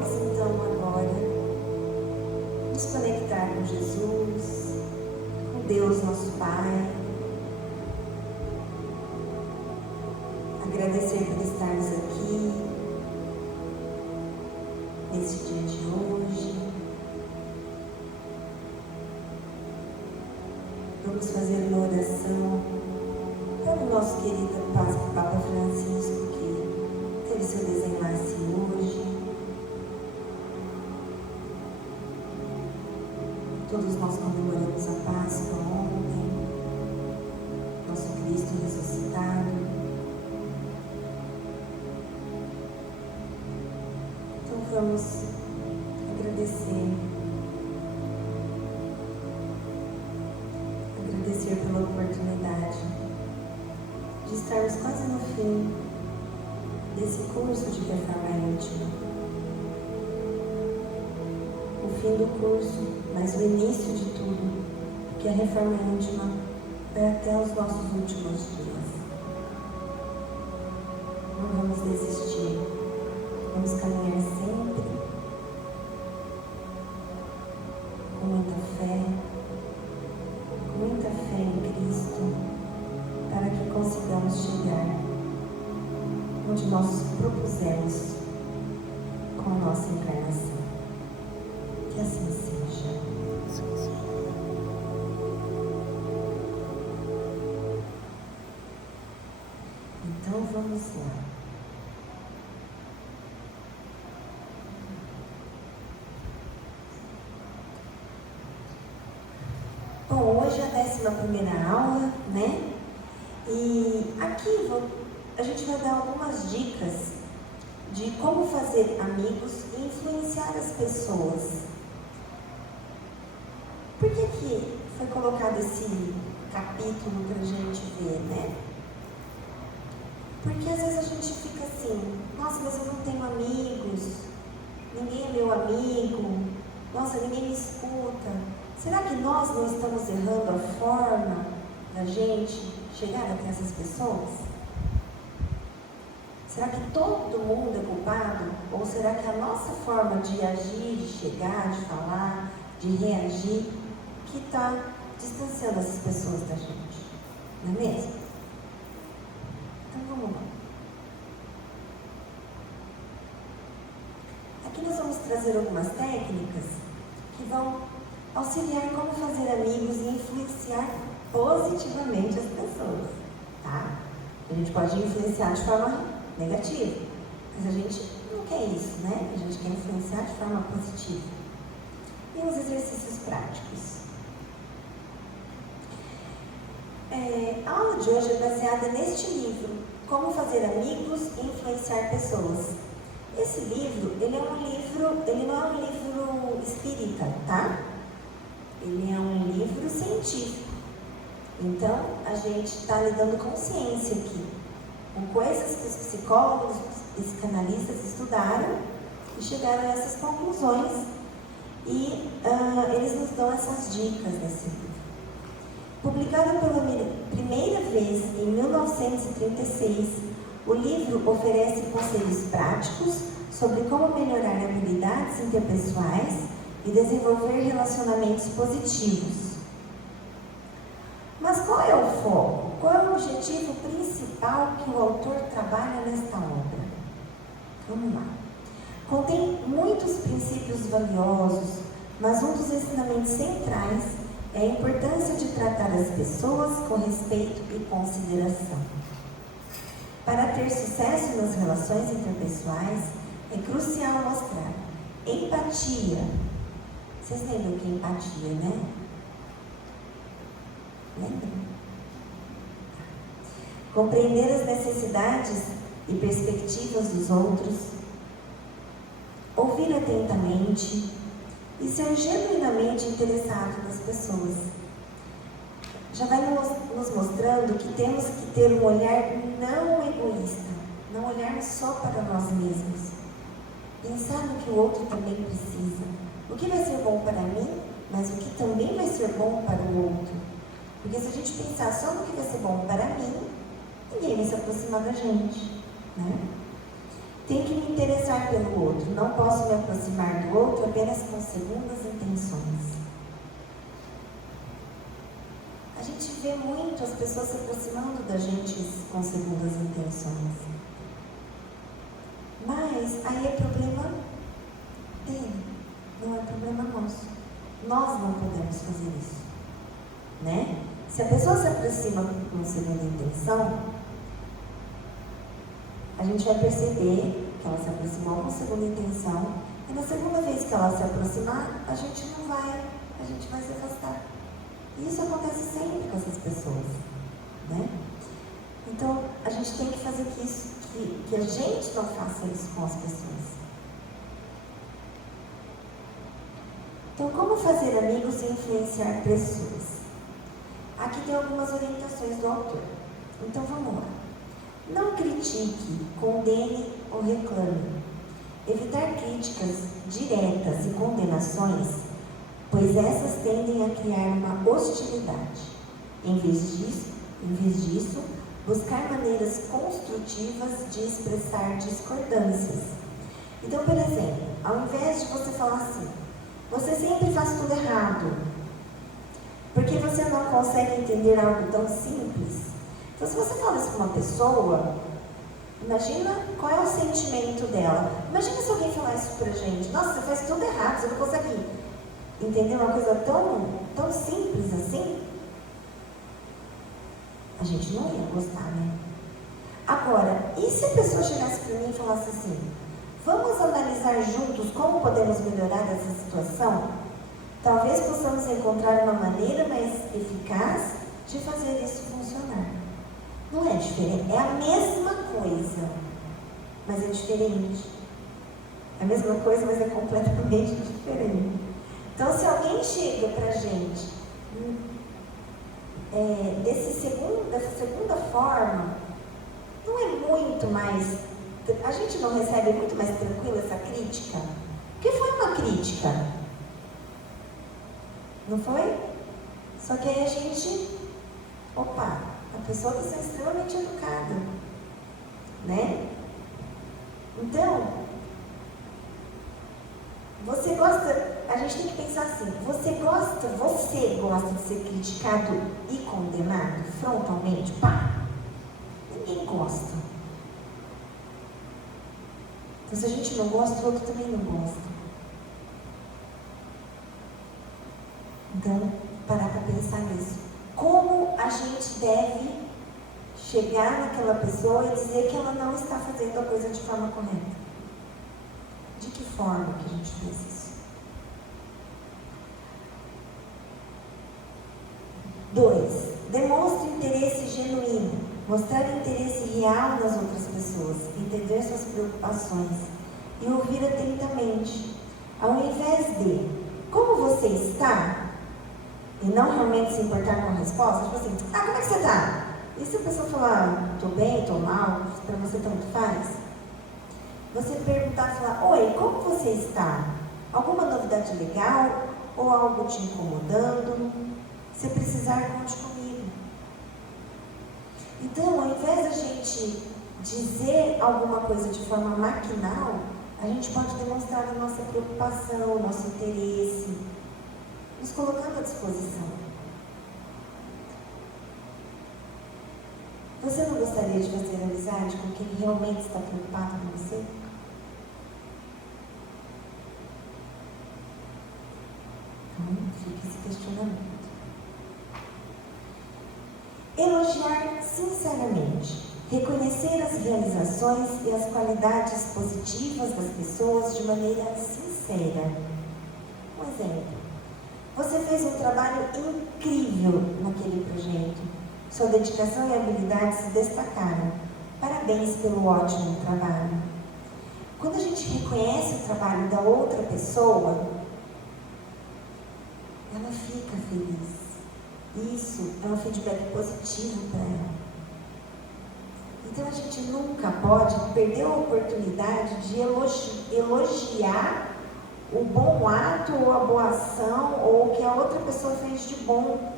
Vamos então agora nos conectar com Jesus, com Deus nosso Pai. Agradecer por estarmos aqui nesse dia de hoje. Vamos fazer uma oração para o nosso querido Papa Francisco, que teve seu desenlace hoje. Todos nós comemoramos a Páscoa ontem, nosso Cristo ressuscitado. Então vamos agradecer pela oportunidade de estarmos quase no fim desse curso de reforma íntima. O fim do curso, mas o início de tudo, porque a reforma íntima vai até os nossos últimos dias. Não vamos desistir, vamos caminhar sempre com muita fé em Cristo, para que consigamos chegar onde nós nos propusemos com a nossa encarnação. Que assim seja. Então vamos lá. Bom, hoje é a 11ª aula, né? E aqui a gente vai dar algumas dicas de como fazer amigos e influenciar as pessoas. Por que foi colocado esse capítulo para a gente ver, né? Porque às vezes a gente fica assim, nossa, mas eu não tenho amigos, ninguém é meu amigo, nossa, ninguém me escuta. Será que nós não estamos errando a forma da gente chegar até essas pessoas? Será que todo mundo é culpado? Ou será que a nossa forma de agir, de chegar, de falar, de reagir, que está distanciando essas pessoas da gente? Não é mesmo? Então vamos lá. Aqui nós vamos trazer algumas técnicas que vão auxiliar como fazer amigos e influenciar positivamente as pessoas, tá? A gente pode influenciar de forma negativa, mas a gente não quer isso, né? A gente quer influenciar de forma positiva. E uns exercícios práticos. A aula de hoje é baseada neste livro, Como Fazer Amigos e Influenciar Pessoas. Esse livro, ele não é um livro espírita, tá? Ele é um livro científico. Então, a gente está lhe dando consciência aqui, com coisas que os psicólogos, os psicanalistas estudaram e chegaram a essas conclusões. E eles nos dão essas dicas nesse livro. Publicado pela primeira vez em 1936, o livro oferece conselhos práticos sobre como melhorar habilidades interpessoais e desenvolver relacionamentos positivos. Mas qual é o foco? Qual é o objetivo principal que o autor trabalha nesta obra? Vamos lá. Contém muitos princípios valiosos, mas um dos ensinamentos centrais é a importância de tratar as pessoas com respeito e consideração. Para ter sucesso nas relações interpessoais, é crucial mostrar empatia. Vocês lembram o que é empatia, né? Lembram? Compreender as necessidades e perspectivas dos outros, ouvir atentamente e ser genuinamente interessado nas pessoas. Já vai nos mostrando que temos que ter um olhar não egoísta, não olharmos só para nós mesmos. Pensar no que o outro também precisa. O que vai ser bom para mim, mas o que também vai ser bom para o outro. Porque se a gente pensar só no que vai ser bom para mim, ninguém vai se aproximar da gente, né? Tenho que me interessar pelo outro. Não posso me aproximar do outro apenas com segundas intenções. A gente vê muito as pessoas se aproximando da gente com segundas intenções. Mas aí é problema dele, não é problema nosso. Nós não podemos fazer isso, né? Se a pessoa se aproxima com segunda intenção, a gente vai perceber que ela se aproximou com segunda intenção, e na segunda vez que ela se aproximar, a gente vai se afastar. E isso acontece sempre com essas pessoas, né? Então, a gente tem que fazer que a gente não faça isso com as pessoas. Então, como fazer amigos e influenciar pessoas? Aqui tem algumas orientações do autor. Então, vamos lá. Não critique, condene ou reclame. Evitar críticas diretas e condenações, pois essas tendem a criar uma hostilidade. Em vez disso, buscar maneiras construtivas de expressar discordâncias. Então, por exemplo, ao invés de você falar assim, você sempre faz tudo errado, porque você não consegue entender algo tão simples. Então, se você fala isso com uma pessoa, imagina qual é o sentimento dela. Imagina se alguém falar isso pra gente. Nossa, você faz tudo errado, você não consegue entender uma coisa tão simples assim. A gente não ia gostar, né? Agora, e se a pessoa chegasse para mim e falasse assim, vamos analisar juntos como podemos melhorar essa situação? Talvez possamos encontrar uma maneira mais eficaz de fazer isso funcionar. Não é diferente, é a mesma coisa, mas é diferente. É a mesma coisa, mas é completamente diferente. Então, se alguém chega pra gente dessa segunda forma, não é muito mais... A gente não recebe muito mais tranquilo essa crítica? Porque foi uma crítica. Não foi? Só que aí a gente... Opa, a pessoa está sendo extremamente educada. Né? Então, você gosta... A gente tem que pensar assim, você gosta de ser criticado e condenado frontalmente? Pá! Ninguém gosta. Então, se a gente não gosta, o outro também não gosta. Então, parar para pensar nisso. Como a gente deve chegar naquela pessoa e dizer que ela não está fazendo a coisa de forma correta? De que forma que a gente faz isso? 2. Demonstre interesse genuíno. Mostrar interesse real nas outras pessoas. Entender suas preocupações. E ouvir atentamente. Ao invés de, como você está? E não realmente se importar com a resposta. Tipo assim, como é que você está? E se a pessoa falar, estou bem, estou mal, para você tanto faz? Você perguntar, falar, oi, como você está? Alguma novidade legal? Ou algo te incomodando? Se precisar, conte comigo. Então, ao invés da gente dizer alguma coisa de forma maquinal, a gente pode demonstrar a nossa preocupação, o nosso interesse, nos colocando à disposição. Você não gostaria de fazer amizade com quem realmente está preocupado com você? Então, fica esse questionamento. Elogiar sinceramente. Reconhecer as realizações e as qualidades positivas das pessoas de maneira sincera. Um exemplo. Você fez um trabalho incrível naquele projeto. Sua dedicação e habilidade se destacaram. Parabéns pelo ótimo trabalho. Quando a gente reconhece o trabalho da outra pessoa, ela fica feliz. Isso é um feedback positivo para ela. Então a gente nunca pode perder a oportunidade de elogiar o bom ato ou a boa ação ou o que a outra pessoa fez de bom.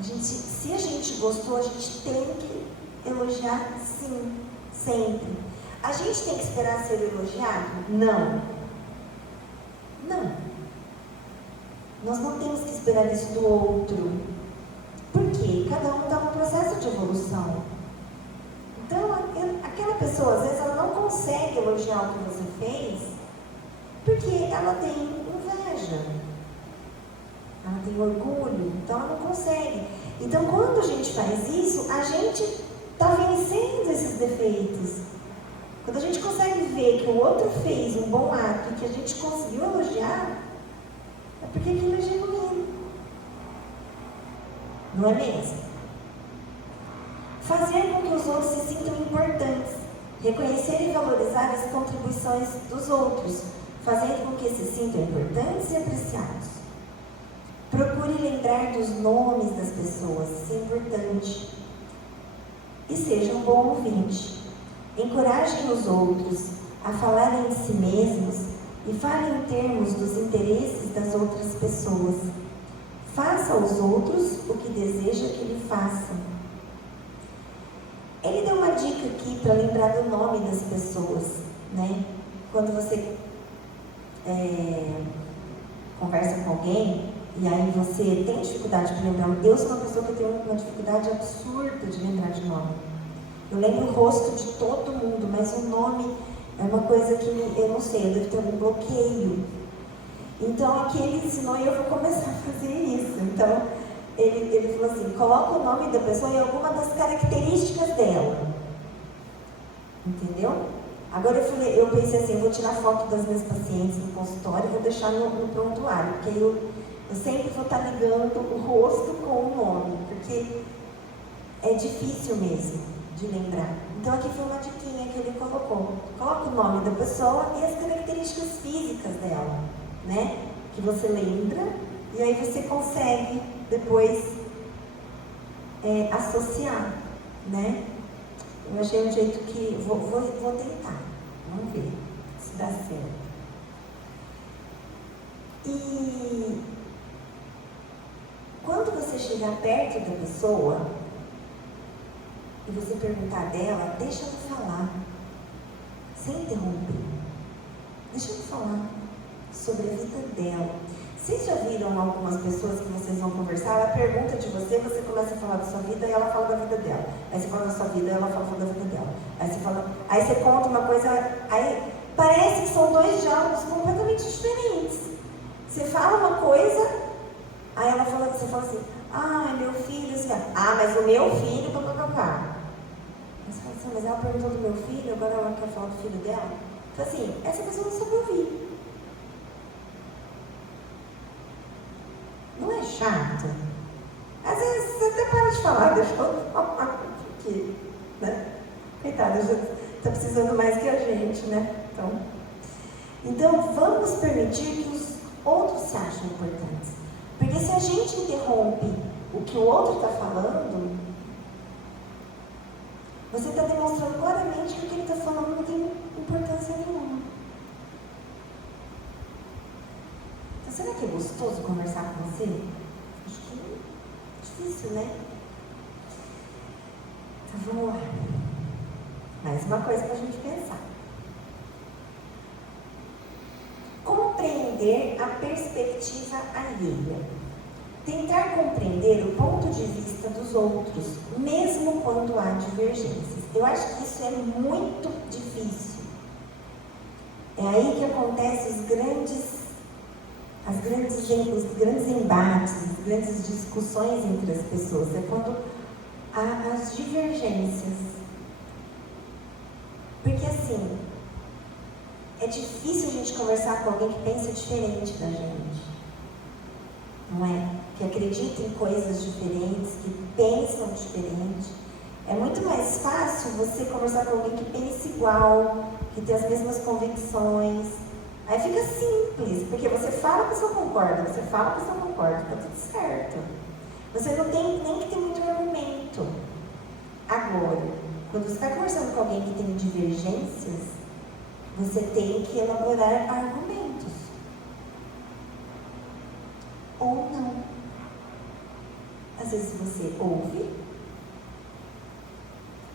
Se a gente gostou, a gente tem que elogiar sim, Sempre. A gente tem que esperar ser elogiado? Não. Não. Nós não temos que esperar isso do outro. Por quê? Cada um está num processo de evolução. Então, aquela pessoa, às vezes, ela não consegue elogiar o que você fez porque ela tem inveja. Ela tem orgulho, então ela não consegue. Então, quando a gente faz isso, a gente está vencendo esses defeitos. Quando a gente consegue ver que o outro fez um bom ato e que a gente conseguiu elogiar, é porque aquilo é genuíno. Não é mesmo? Fazer com que os outros se sintam importantes. Reconhecer e valorizar as contribuições dos outros, fazendo com que se sintam importantes e apreciados. Procure lembrar dos nomes das pessoas, isso é importante. E seja um bom ouvinte. Encorajem os outros a falarem de si mesmos e falem em termos dos interesses das outras pessoas. Faça aos outros o que deseja que lhe façam. Ele deu uma dica aqui para lembrar do nome das pessoas, né? Quando você conversa com alguém e aí você tem dificuldade de lembrar. Eu sou uma pessoa que tem uma dificuldade absurda de lembrar de nome. Eu lembro o rosto de todo mundo, mas o nome é uma coisa que eu não sei, eu devo ter um bloqueio. Então aqui ele ensinou e eu vou começar a fazer isso. Então ele falou assim, coloca o nome da pessoa e alguma das características dela. Entendeu? Agora eu pensei assim, eu vou tirar foto das minhas pacientes no consultório e vou deixar no prontuário, porque eu sempre vou estar ligando o rosto com o nome, porque é difícil mesmo de lembrar. Então aqui foi uma diquinha que ele colocou. Coloca o nome da pessoa e as características físicas dela, né? Que você lembra e aí você consegue depois associar, né? Eu achei um jeito que vou tentar. Vamos ver se dá certo. E quando você chegar perto da pessoa e você perguntar dela, deixa ela falar, sem interromper. Deixa ela falar sobre a vida dela. Vocês já viram algumas pessoas que vocês vão conversar, ela pergunta de você, você começa a falar da sua vida e ela fala da vida dela. Aí você fala da sua vida e ela fala da vida dela. Aí você conta uma coisa, aí parece que são dois diálogos completamente diferentes. Você fala uma coisa, aí você fala assim, meu filho, assim, mas o meu filho, papapá. Aí você fala assim, mas ela perguntou do meu filho, agora ela quer falar do filho dela. Então assim, essa pessoa não soube ouvir. Não é chato? Às vezes você até para de falar, deixa eu falar, porque, né? Coitada, já está precisando mais que a gente, né? Então, vamos permitir que os outros se achem importantes. Porque se a gente interrompe o que o outro está falando, você está demonstrando claramente que o que ele está falando não tem importância nenhuma. Então, será que é gostoso conversar com você? Acho que é difícil, né? Então, vamos lá. Mais uma coisa para a gente pensar. Compreender a perspectiva alheia. Tentar compreender o ponto de vista dos outros, mesmo quando há divergências. Eu acho que isso é muito difícil. É aí que acontecem os grandes embates, as grandes discussões entre as pessoas. É quando há as divergências. Porque assim, é difícil a gente conversar com alguém que pensa diferente da gente. Não é? Que acredita em coisas diferentes, que pensam diferente. É muito mais fácil você conversar com alguém que pensa igual, que tem as mesmas convicções. Aí fica simples, porque você fala, a pessoa concorda, você fala, a pessoa concorda, tá tudo certo. Você não tem nem que ter muito argumento. Agora, quando você está conversando com alguém que tem divergências, você tem que elaborar argumentos. Ou não. Às vezes você ouve,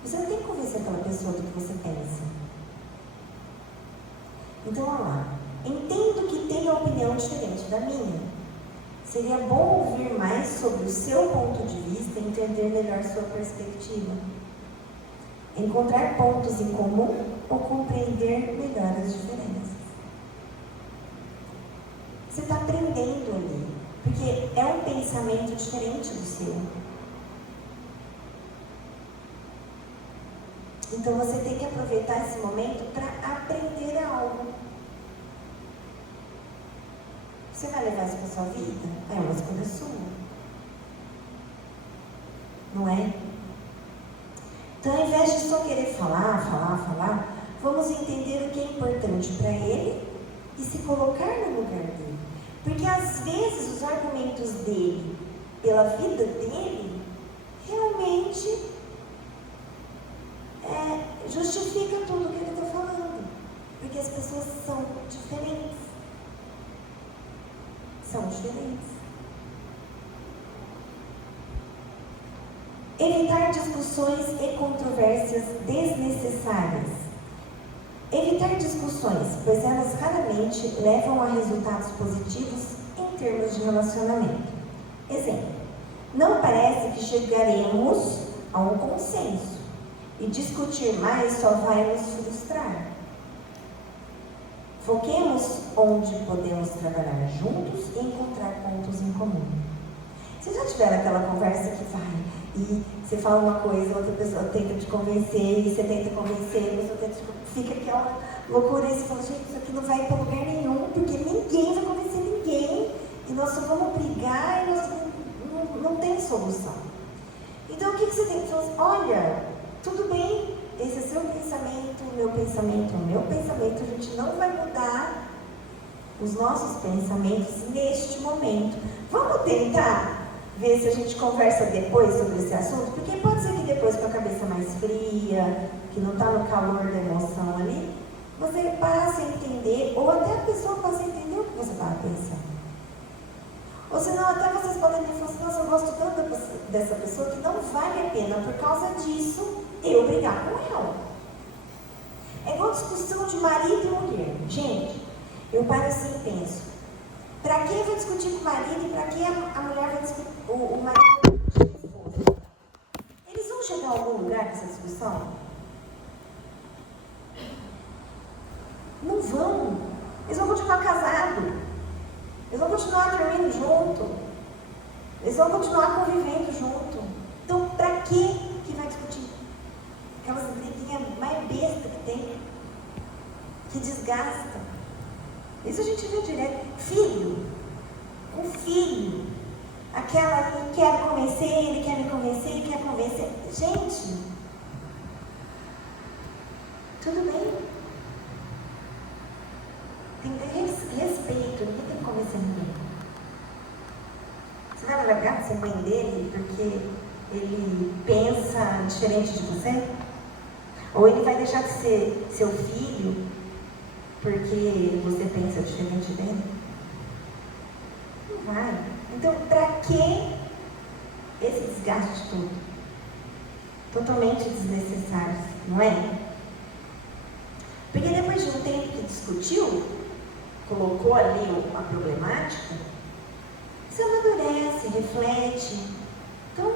Você não tem que convencer aquela pessoa do que você pensa. Então, olha lá. Entendo que tem uma opinião diferente da minha. Seria bom ouvir mais sobre o seu ponto de vista e entender melhor sua perspectiva. Encontrar pontos em comum ou compreender melhor as diferenças. Você está aprendendo ali, porque é um pensamento diferente do seu. Então você tem que aproveitar esse momento para aprender algo. Você vai levar isso para a sua vida? É uma escolha sua. Não é? Então, ao invés de só querer falar, vamos entender o que é importante para ele e se colocar no lugar dele. Porque às vezes os argumentos dele, pela vida dele, realmente justifica tudo que ele está falando. Porque as pessoas são diferentes. Evitar discussões e controvérsias desnecessárias. Evitar discussões, pois elas raramente levam a resultados positivos em termos de relacionamento. Exemplo: não parece que chegaremos a um consenso, e discutir mais só vai nos frustrar. Foquemos onde podemos trabalhar juntos e encontrar pontos em comum. Vocês já tiveram aquela conversa que vai e você fala uma coisa, outra pessoa tenta te convencer, e você tenta convencer, a pessoa tenta te convencer, fica aquela loucura, e você fala, gente, isso aqui não vai para lugar nenhum, porque ninguém vai convencer ninguém, e nós só vamos brigar, e nós não tem solução. Então, o que você tem que fazer? Olha, tudo bem, esse é seu pensamento, o meu pensamento é o meu pensamento, a gente não vai mudar os nossos pensamentos neste momento. Vamos tentar ver se a gente conversa depois sobre esse assunto, porque pode ser que depois, com a cabeça mais fria, que não está no calor da emoção ali, você passe a entender, ou até a pessoa passe a entender o que você estava pensando. Ou senão, até vocês podem me falar assim, nossa, eu gosto tanto dessa pessoa que não vale a pena, por causa disso, eu brigar com ela. É igual discussão de marido e mulher. Gente, eu paro assim e penso, para que eu vou discutir com o marido e para que a mulher vai discutir, o marido vai discutir com a esposa? Eles vão chegar a algum lugar com essa discussão? Não vão. Eles vão continuar casados. Eles vão continuar dormindo junto. Eles vão continuar convivendo junto. Então, para que vai discutir? Aquelas briguinhas mais bestas que tem, que desgastam. Isso a gente vê direto. Filho, um filho, aquela que quer convencer, ele quer me convencer, ele quer convencer. Gente, tudo bem. Tem que ter respeito, ninguém tem que convencer ninguém. Você vai largar de ser mãe dele porque ele pensa diferente de você? Ou ele vai deixar de ser seu filho porque você pensa diferente dele? Não vai. Então, para que esse desgaste todo? Totalmente desnecessário, não é? Porque depois de um tempo que discutiu, colocou ali a problemática, você amadurece, reflete. Então,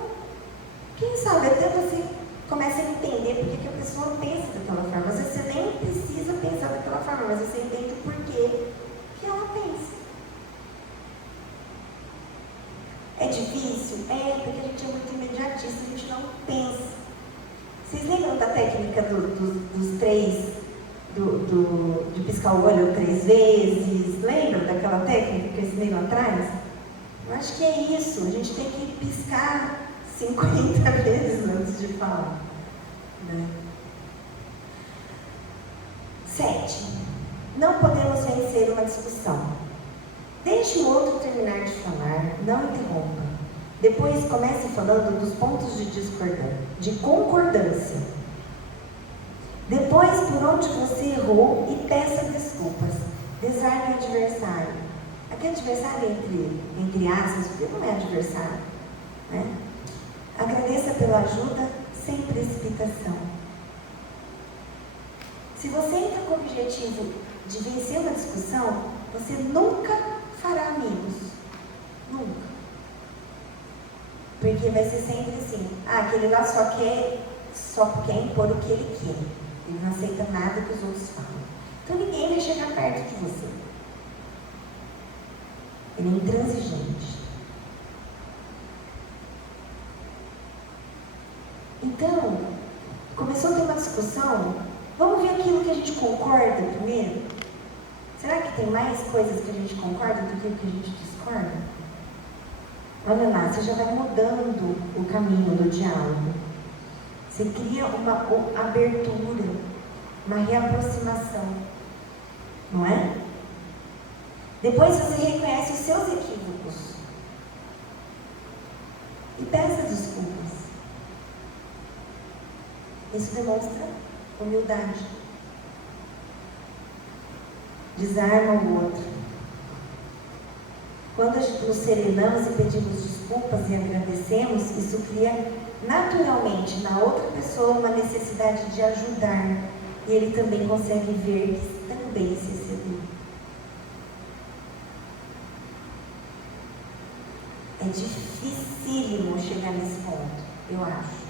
quem sabe até você começa a entender por que a pessoa pensa daquela forma. Às vezes você nem precisa pensar daquela forma, mas você entende o porquê que ela pensa. É difícil? É, porque a gente é muito imediatista, a gente não pensa. Vocês lembram da técnica dos três, de piscar o olho 3 vezes? Lembram daquela técnica que eu ensinei lá atrás? Eu acho que é isso, a gente tem que piscar 50 vezes antes de falar. Né? 7. Não podemos vencer uma discussão. Deixe o outro terminar de falar, não interrompa. Depois comece falando dos pontos de concordância. Depois, por onde você errou, e peça desculpas. Desarme o adversário. Aqui adversário entre aspas, porque não é adversário. Né? Agradeça pela ajuda sem precipitação. Se você entra com o objetivo de vencer uma discussão, você nunca fará amigos. Nunca. Porque vai ser sempre assim, aquele lá só quer impor o que ele quer. Ele não aceita nada que os outros falam. Então ninguém vai chegar perto de você. Ele é intransigente. Então, começou a ter uma discussão. Vamos ver aquilo que a gente concorda primeiro? Será que tem mais coisas que a gente concorda do que o que a gente discorda? Olha lá, você já vai mudando o caminho do diálogo. Você cria uma abertura, uma reaproximação, não é? Depois você reconhece os seus equívocos e peça desculpas. Isso demonstra humildade. Desarma o outro. Quando nos serenamos e pedimos desculpas e agradecemos, isso cria naturalmente na outra pessoa uma necessidade de ajudar. E ele também consegue ver que também se excedeu. É dificílimo chegar nesse ponto, eu acho.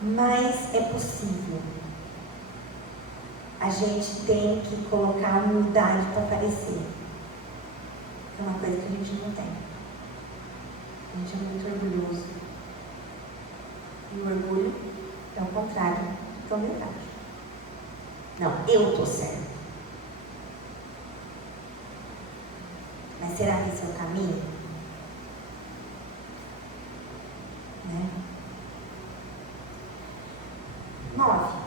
Mas é possível. A gente tem que colocar a humildade para aparecer. É uma coisa que a gente não tem. A gente é muito orgulhoso. E o orgulho é o contrário da humildade. Não, eu estou certo. Mas será que esse é o caminho? Né? 9.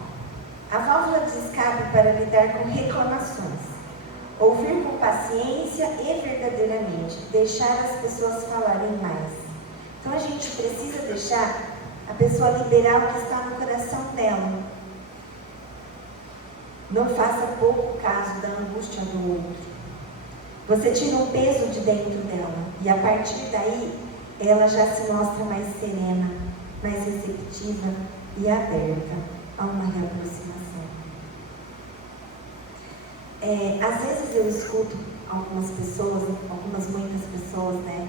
A válvula de escape para lidar com reclamações. Ouvir com paciência e verdadeiramente. Deixar as pessoas falarem mais. Então a gente precisa deixar a pessoa liberar o que está no coração dela. Não faça pouco caso da angústia do outro. Você tira um peso de dentro dela. E a partir daí, ela já se mostra mais serena, mais receptiva e aberta a uma reaproximação. Às vezes eu escuto algumas pessoas, muitas pessoas, né,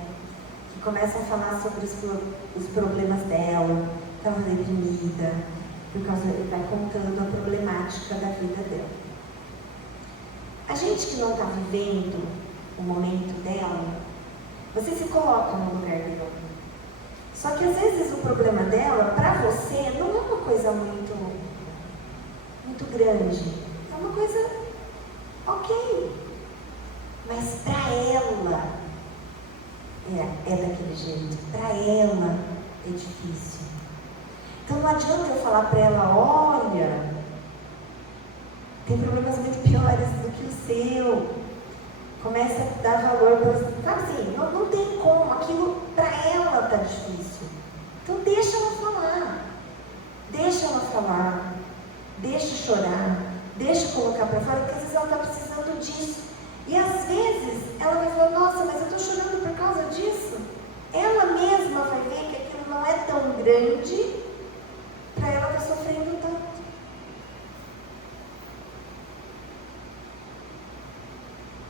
que começam a falar sobre os problemas dela, que ela é deprimida, por causa ele vai contando a problemática da vida dela. A gente que não está vivendo o momento dela, você se coloca no lugar dela. Só que às vezes o problema dela, para você, não é uma coisa muito grande. É uma coisa ok. Mas para ela é daquele jeito. Para ela é difícil. Então não adianta eu falar para ela, olha, tem problemas muito piores do que o seu. Começa a dar valor para você. Sabe assim, não tem como, aquilo para ela está difícil. Então deixa ela falar. Deixa ela falar. Deixa chorar. Deixa colocar para fora, porque às vezes ela está precisando disso. E às vezes ela vai falar, nossa, mas eu estou chorando por causa disso. Ela mesma vai ver que aquilo não é tão grande para ela estar sofrendo tanto.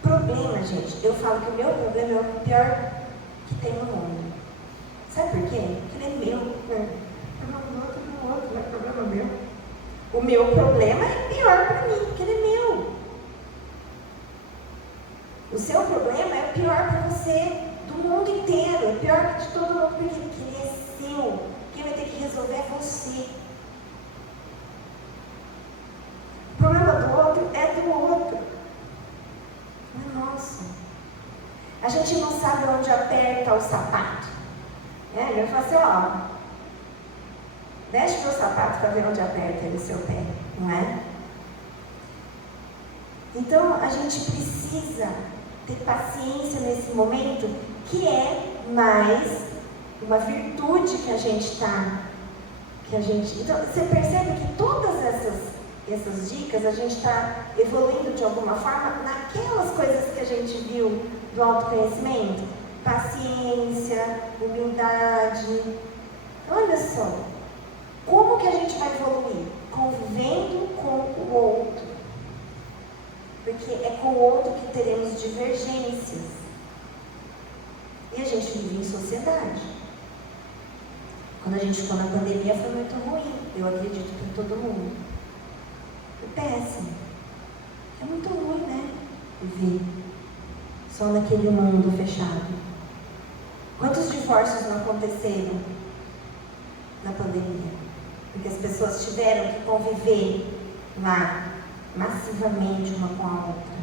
Problema, gente, eu falo que o meu problema é o pior que tem no mundo. Sabe por quê? Porque ele é meu. O outro não é problema meu. O meu problema é pior para mim, porque ele é meu. O seu problema é pior para você do mundo inteiro, é pior que de todo mundo, porque ele é seu. Quem vai ter que resolver é você. O problema do outro é do outro. Não é nosso. A gente não sabe onde aperta o sapato. Ele fala assim, ó, mexe meu sapato para ver onde aperta ele o seu pé, não é? Então a gente precisa ter paciência nesse momento, que é mais uma virtude que a gente está. Então você percebe que todas essas dicas a gente está evoluindo de alguma forma naquelas coisas que a gente viu do autoconhecimento. paciência, humildade. Olha só, como que a gente vai evoluir? Convivendo com o outro. Porque é com o outro que teremos divergências. E a gente vive em sociedade. Quando a gente ficou na pandemia foi muito ruim, eu acredito que todo mundo. Foi péssimo. É muito ruim, né? Viver só naquele mundo fechado. Quantos divórcios não aconteceram na pandemia? Porque as pessoas tiveram que conviver lá massivamente uma com a outra.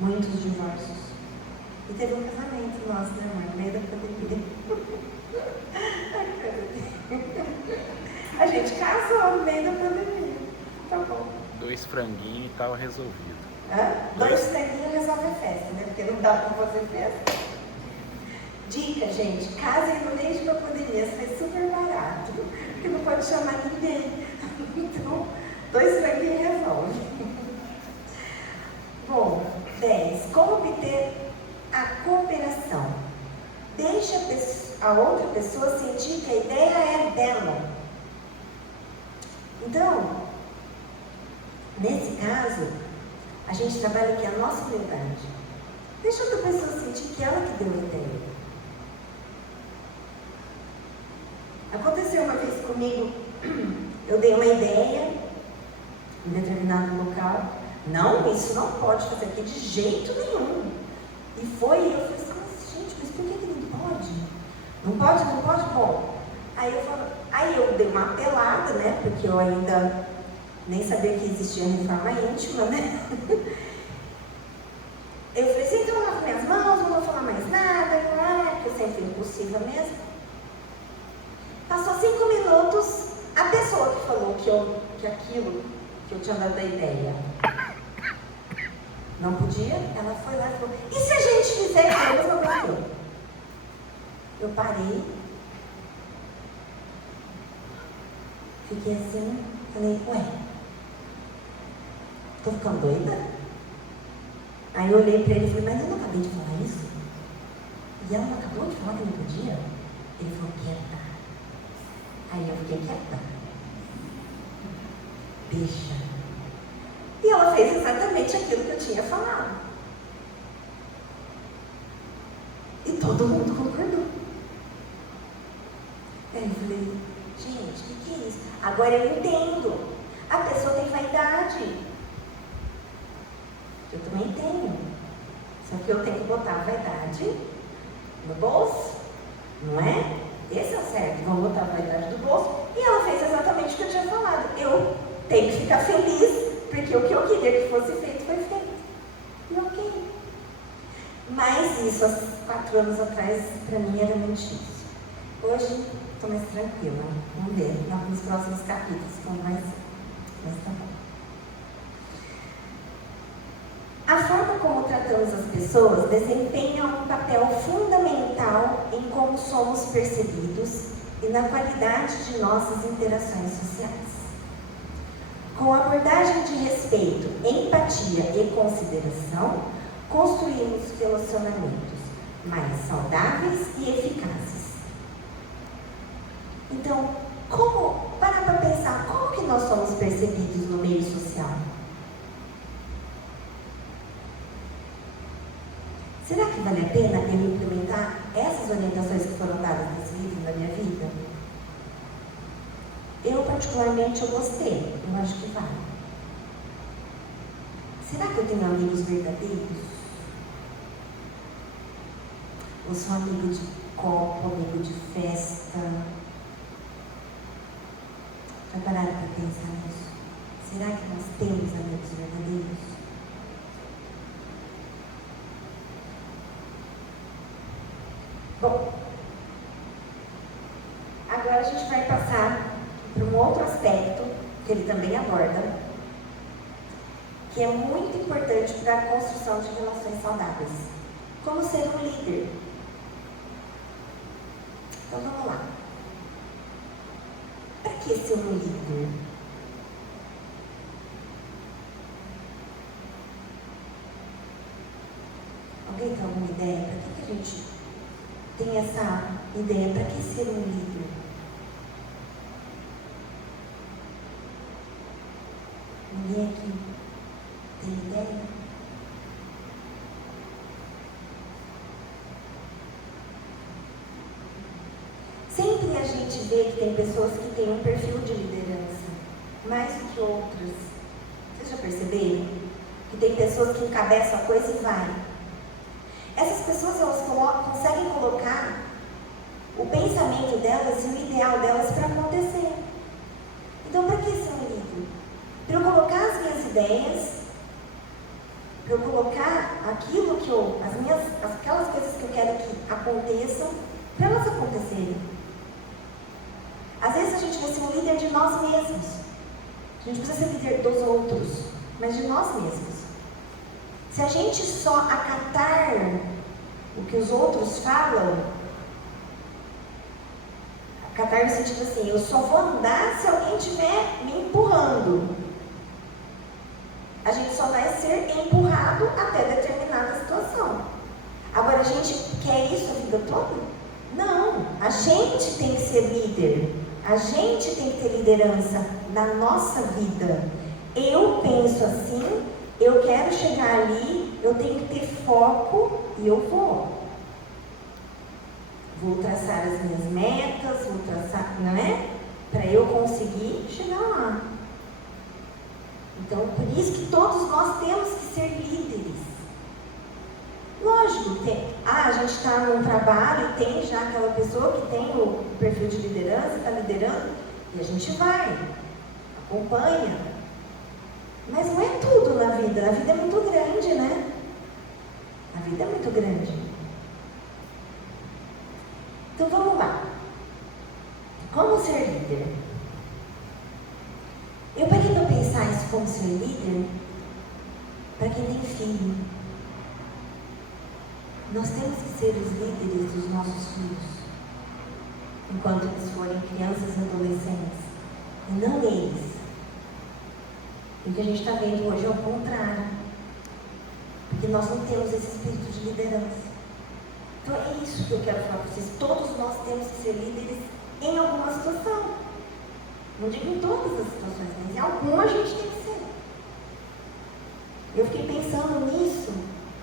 Muitos divórcios. E teve um casamento nosso, né, mãe? No meio da pandemia. A gente casou no meio da pandemia. Tá bom. 2 franguinhos e estava resolvido. 2 franguinhos resolve a festa, né? Porque não dá pra fazer festa. Dica, gente, casem no meio de uma pandemia, isso é super barato. Porque não pode chamar ninguém. Então, 2 franguinhos resolve. Bom, 10. Como obter a cooperação? Deixa a outra pessoa sentir que a ideia é dela. Então, nesse caso, a gente trabalha aqui a nossa humildade. Deixa a outra pessoa sentir que ela que deu a ideia. Aconteceu uma vez comigo, eu dei uma ideia em determinado local. Não, isso não pode fazer aqui de jeito nenhum. E foi, eu falei assim, gente, mas por que não pode? Não pode, não pode? Bom, aí eu dei uma apelada, né? Porque eu ainda nem sabia que existia reforma íntima, né? Eu falei assim, então eu lavo minhas mãos, não vou falar mais nada, que eu sempre fui impulsiva mesmo. Passou 5 minutos, a pessoa que falou que aquilo que eu tinha dado a ideia não podia, ela foi lá e falou, e se a gente fizer a mesma coisa? Eu parei, fiquei assim, falei, ué, tô ficando doida? Aí eu olhei para ele e falei, mas eu não acabei de falar isso? E ela não acabou de falar que não podia? Ele falou, quieta. Aí eu fiquei quieta. Deixa. E ela fez exatamente aquilo que eu tinha falado. E todo mundo concordou. Aí eu falei, gente, o que é isso? Agora eu entendo. A pessoa tem vaidade. Eu também tenho. Só que eu tenho que botar a vaidade no bolso. Não é? Esse é o certo. Vamos botar a vaidade do bolso. E ela fez exatamente o que eu tinha falado. Eu tenho que ficar feliz. Porque o que eu queria que fosse feito foi feito. E ok. Mas isso, há 4 anos atrás, para mim era muito difícil. Hoje, estou mais tranquila. Vamos ver nos próximos capítulos como vai ser. Mas tá bom. A forma como tratamos as pessoas desempenha um papel fundamental em como somos percebidos e na qualidade de nossas interações sociais. Com abordagem de respeito, empatia e consideração, construímos relacionamentos mais saudáveis e eficazes. Então, para pensar, como que nós somos percebidos no meio social? Será que vale a pena eu implementar essas orientações que foram dadas nesse livro na minha vida? Eu, particularmente, eu gostei. Eu acho que vale. Será que eu tenho amigos verdadeiros? Ou sou amigo de copo, amigo de festa? Já pararam para pensar nisso? Será que nós temos amigos verdadeiros? Bom, agora a gente vai passar para um outro aspecto que ele também aborda, que é muito importante para a construção de relações saudáveis. Como ser um líder. Então vamos lá. Para que ser um líder? Alguém tem alguma ideia? gente tem essa ideia? Para que ser um líder? Ninguém aqui tem ideia? Sempre a gente vê que tem pessoas que têm um perfil de liderança mais do que outras. Vocês já perceberam? Que tem pessoas que encabeçam a coisa e vai. Essas pessoas, elas conseguem colocar o pensamento delas e o ideal delas para acontecer. Então, para que ser um líder? Para eu colocar as minhas ideias, para eu colocar aquilo que aquelas coisas que eu quero que aconteçam, para elas acontecerem. Às vezes a gente vai ser um líder de nós mesmos. A gente precisa ser líder dos outros, mas de nós mesmos. Se a gente só acatar o que os outros falam, acatar no sentido assim, eu só vou andar se alguém estiver me empurrando. A gente só vai ser empurrado até determinada situação. Agora, a gente quer isso a vida toda? Não, a gente tem que ser líder. A gente tem que ter liderança na nossa vida. Eu penso assim, eu quero chegar ali, eu tenho que ter foco e eu vou. Vou traçar as minhas metas, vou traçar, não é? Para eu conseguir chegar lá. Então, por isso que todos nós temos que ser líderes. Lógico, a gente está num trabalho e tem já aquela pessoa que tem o perfil de liderança, está liderando, e a gente vai, acompanha. Mas não é tudo na vida. A vida é muito grande, né? A vida é muito grande. Então vamos lá. Como ser líder? Eu parei para pensar isso como ser líder para quem tem filho. Nós temos que ser os líderes dos nossos filhos, enquanto eles forem crianças e adolescentes, e não eles. O que a gente está vendo hoje é o contrário, porque nós não temos esse espírito de liderança. Então é isso que eu quero falar para vocês. Todos nós temos que ser líderes em alguma situação. Não digo em todas as situações, mas em alguma a gente tem que ser. Eu fiquei pensando nisso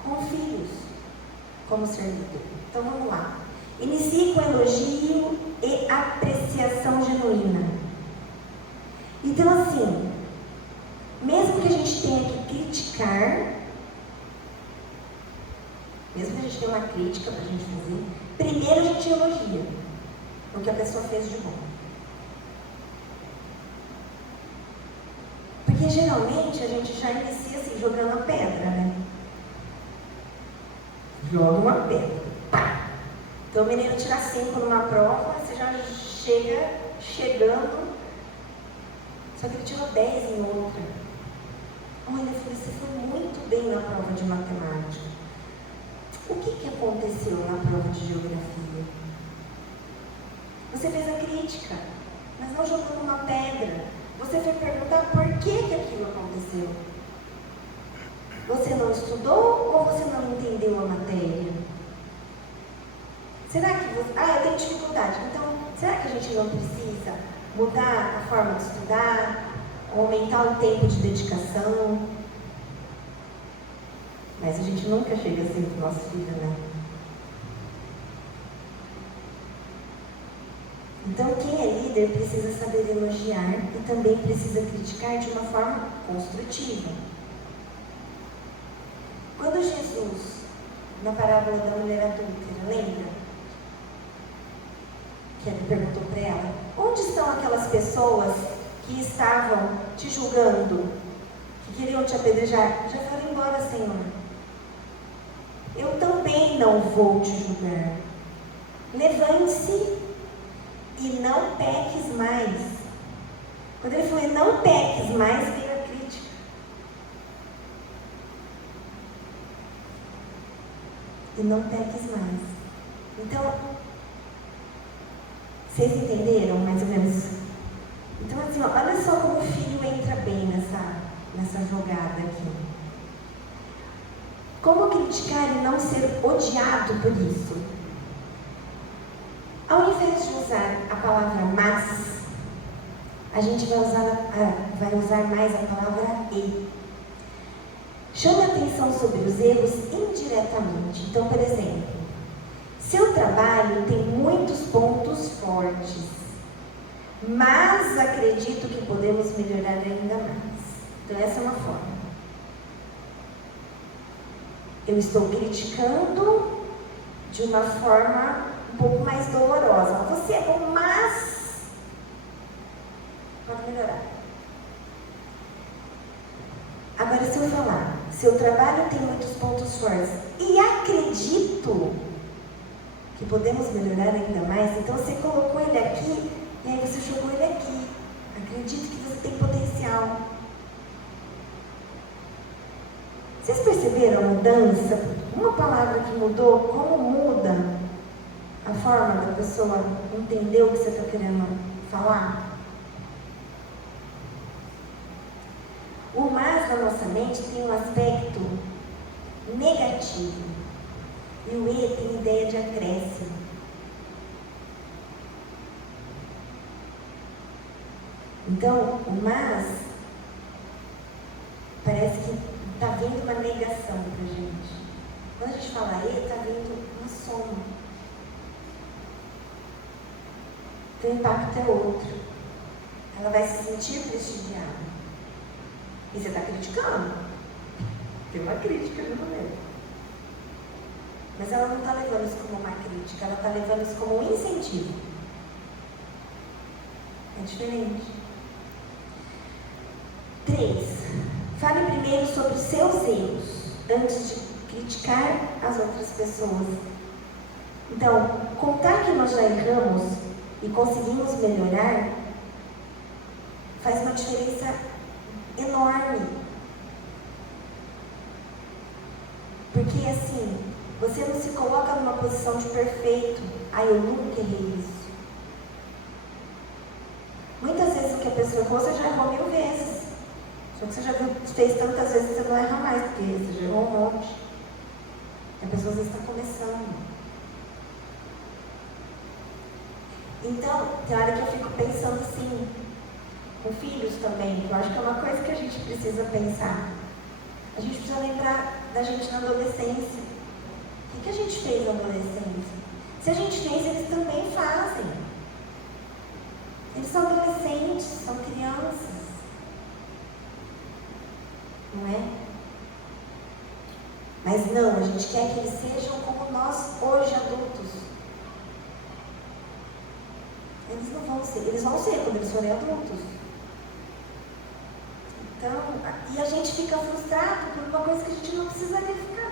com filhos. Como ser líder. Então vamos lá. Inicie com elogio e apreciação genuína. Então assim, mesmo que a gente tenha que criticar, mesmo que a gente tenha uma crítica para a gente fazer, primeiro a gente elogia o que a pessoa fez de bom. Porque geralmente a gente já inicia assim, jogando a pedra, né? Joga uma pedra. Pá! Então o menino tira 5 numa prova, você já chega chegando, só que ele tirou 10 em outra. Olha, você foi muito bem na prova de matemática. O que aconteceu na prova de geografia? Você fez a crítica, mas não jogou uma pedra. Você foi perguntar por que aquilo aconteceu. Você não estudou ou você não entendeu a matéria? Será que você... eu tenho dificuldade. Então, será que a gente não precisa mudar a forma de estudar? Aumentar o tempo de dedicação? Mas a gente nunca chega assim para o nosso filho, né? Então, quem é líder precisa saber elogiar e também precisa criticar de uma forma construtiva. Quando Jesus, na parábola da mulher adúltera, lembra? Que ele perguntou para ela, onde estão aquelas pessoas que estavam te julgando, que queriam te apedrejar? Já foram embora, Senhor. Eu também não vou te julgar. Levante-se e não peques mais. Quando ele falou, não peques mais, veio a crítica. E não peques mais. Então, vocês entenderam mais ou menos? Então, assim, olha só como o filho entra bem nessa jogada aqui. Como criticar e não ser odiado por isso? Ao invés de usar a palavra mas, a gente vai usar mais a palavra e. Chame atenção sobre os erros indiretamente. Então, por exemplo, seu trabalho tem muitos pontos fortes, mas acredito que podemos melhorar ainda mais. Então, essa é uma forma. Eu estou criticando de uma forma um pouco mais dolorosa. Você é bom, mas pode melhorar. Agora, se eu falar, seu trabalho tem muitos pontos fortes e acredito que podemos melhorar ainda mais, então você colocou ele aqui e aí você jogou ele aqui. Acredito que você tem potencial. Vocês perceberam a mudança? Uma palavra que mudou, como muda a forma da pessoa entender o que você está querendo falar? O mas na nossa mente tem um aspecto negativo e o e tem ideia de acréscimo. Então, o mas parece que está vindo uma negação para a gente. Quando a gente fala e, está vindo uma soma. Então, o impacto é outro. Ela vai se sentir prestigiada. E você está criticando. Tem uma crítica no momento. Mas ela não está levando isso como uma crítica, ela está levando isso como um incentivo. É diferente. 3. Fale primeiro sobre os seus erros, antes de criticar as outras pessoas. Então, contar que nós já erramos e conseguimos melhorar faz uma diferença enorme. Porque assim, você não se coloca numa posição de perfeito. Eu nunca errei isso. Muitas vezes o que a pessoa errou, você já errou 1000 vezes. Só que você já fez tantas vezes que você não erra mais, porque você já errou um monte. E a pessoa às vezes está começando. Então, tem hora que eu fico pensando assim, com filhos também, que eu acho que é uma coisa que a gente precisa pensar. A gente precisa lembrar da gente na adolescência. O que a gente fez na adolescência? Se a gente fez, eles também fazem. Eles são adolescentes, são crianças. Não é? Mas não, a gente quer que eles sejam como nós hoje adultos. Eles não vão ser, eles vão ser quando eles forem adultos. Então, e a gente fica frustrado por uma coisa que a gente não precisaria ficar.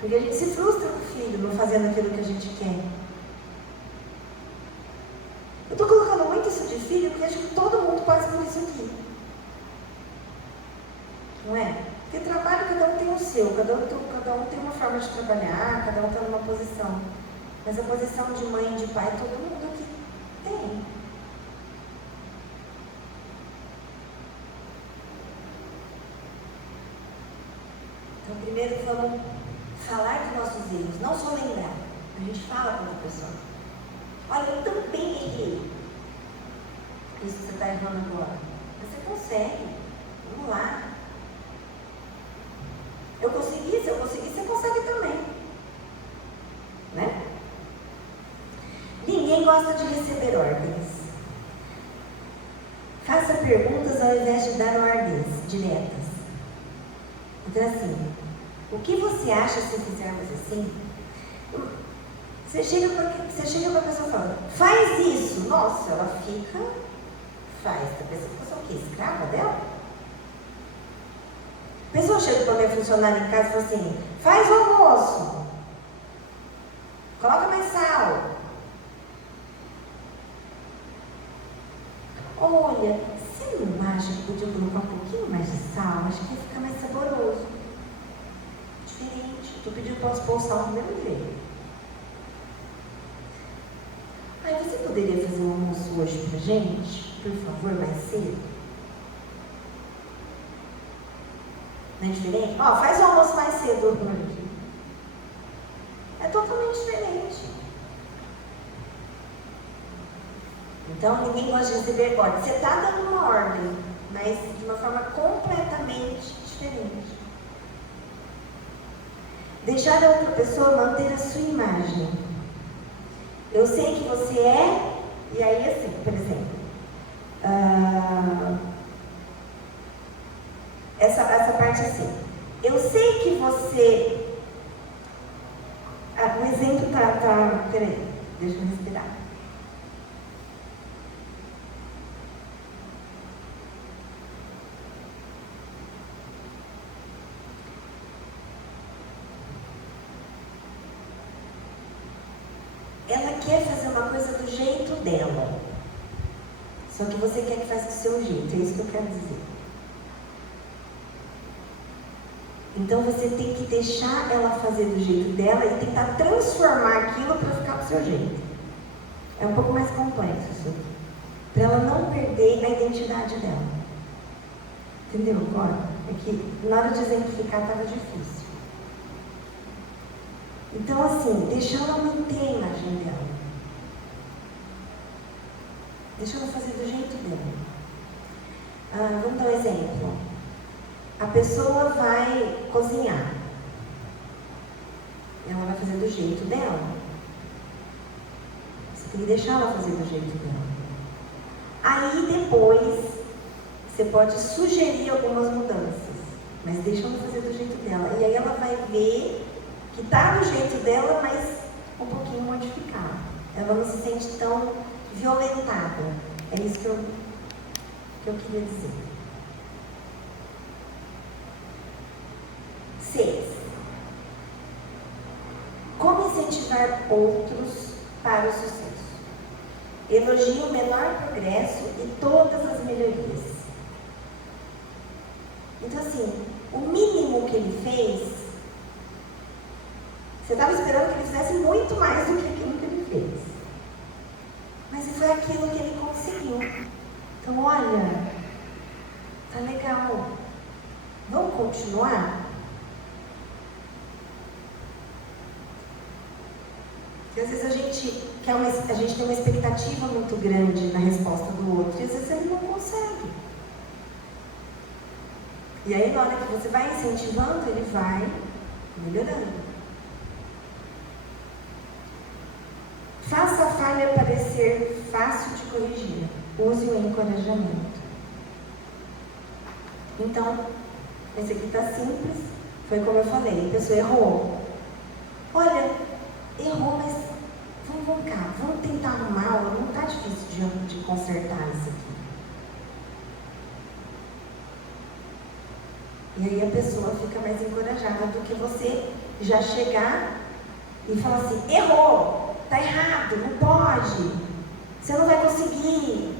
Porque a gente se frustra com o filho não fazendo aquilo que a gente quer. Eu estou colocando muito isso de filho porque acho que todo mundo passa por isso aqui. Não é? Porque trabalho, cada um tem o seu, cada um tem uma forma de trabalhar, cada um está numa posição. Mas a posição de mãe e de pai, todo mundo aqui tem. Então, primeiro vamos falar dos nossos erros, não só lembrar. A gente fala com a pessoa. Olha, eu também errei. Isso que você está errando agora. Você consegue. Vamos lá. Eu consegui, se eu conseguir, você consegue também. Né? Ninguém gosta de receber ordens. Faça perguntas ao invés de dar ordens diretas. Então assim, o que você acha se fizermos assim? Você chega para a pessoa e fala, faz isso. Nossa, ela fica, faz. A pessoa o quê? Escrava dela? A pessoa chega para minha funcionária em casa e fala assim, faz o almoço. Coloca mais sal. Olha, você não acha que podia colocar um pouquinho mais de sal? Acho que ia ficar mais saboroso. Diferente. Estou pedindo para pôr o sal do mesmo jeito. Você poderia fazer um almoço hoje pra gente? Por favor, mais cedo? Não é diferente? Ó, faz o almoço mais cedo hoje. É totalmente diferente. Então, ninguém gosta de receber ordem. Você está dando uma ordem, mas de uma forma completamente diferente. Deixar a outra pessoa manter a sua imagem. Eu sei que você é, e aí assim, por exemplo, essa parte assim. Eu sei que você... o exemplo peraí, deixa eu respirar. Ela quer fazer uma coisa do jeito dela. Só que você quer que faça do seu jeito, é isso que eu quero dizer. Então você tem que deixar ela fazer do jeito dela e tentar transformar aquilo para ficar do seu jeito. É um pouco mais complexo isso aqui. Para ela não perder a identidade dela. Entendeu agora? É que na hora de exemplificar estava difícil. Então assim, deixa ela manter a imagem dela. Deixa ela fazer do jeito dela. Vamos dar um exemplo. A pessoa vai cozinhar. Ela vai fazer do jeito dela. Você tem que deixar ela fazer do jeito dela. Aí depois, você pode sugerir algumas mudanças. Mas deixa ela fazer do jeito dela. E aí ela vai ver que está do jeito dela, mas um pouquinho modificado. Ela não se sente tão violentada. É isso que eu queria dizer. 6. Como incentivar outros para o sucesso? Elogie o menor progresso e todas as melhorias. Então assim, o mínimo que ele fez, você estava esperando que ele fizesse muito mais do que aquilo que ele fez. Mas foi aquilo que ele conseguiu. Então olha, tá legal. Vamos continuar? Porque às vezes a gente tem uma expectativa muito grande na resposta do outro, e às vezes ele não consegue. E aí na hora que você vai incentivando, ele vai melhorando. Faça a falha parecer fácil de corrigir. Use o encorajamento. Então, esse aqui está simples. Foi como eu falei, a pessoa errou. Olha, errou, mas vamos cá, vamos tentar arrumar, não está difícil de consertar isso aqui. E aí a pessoa fica mais encorajada do que você já chegar e falar assim, errou, está errado, não pode, você não vai conseguir.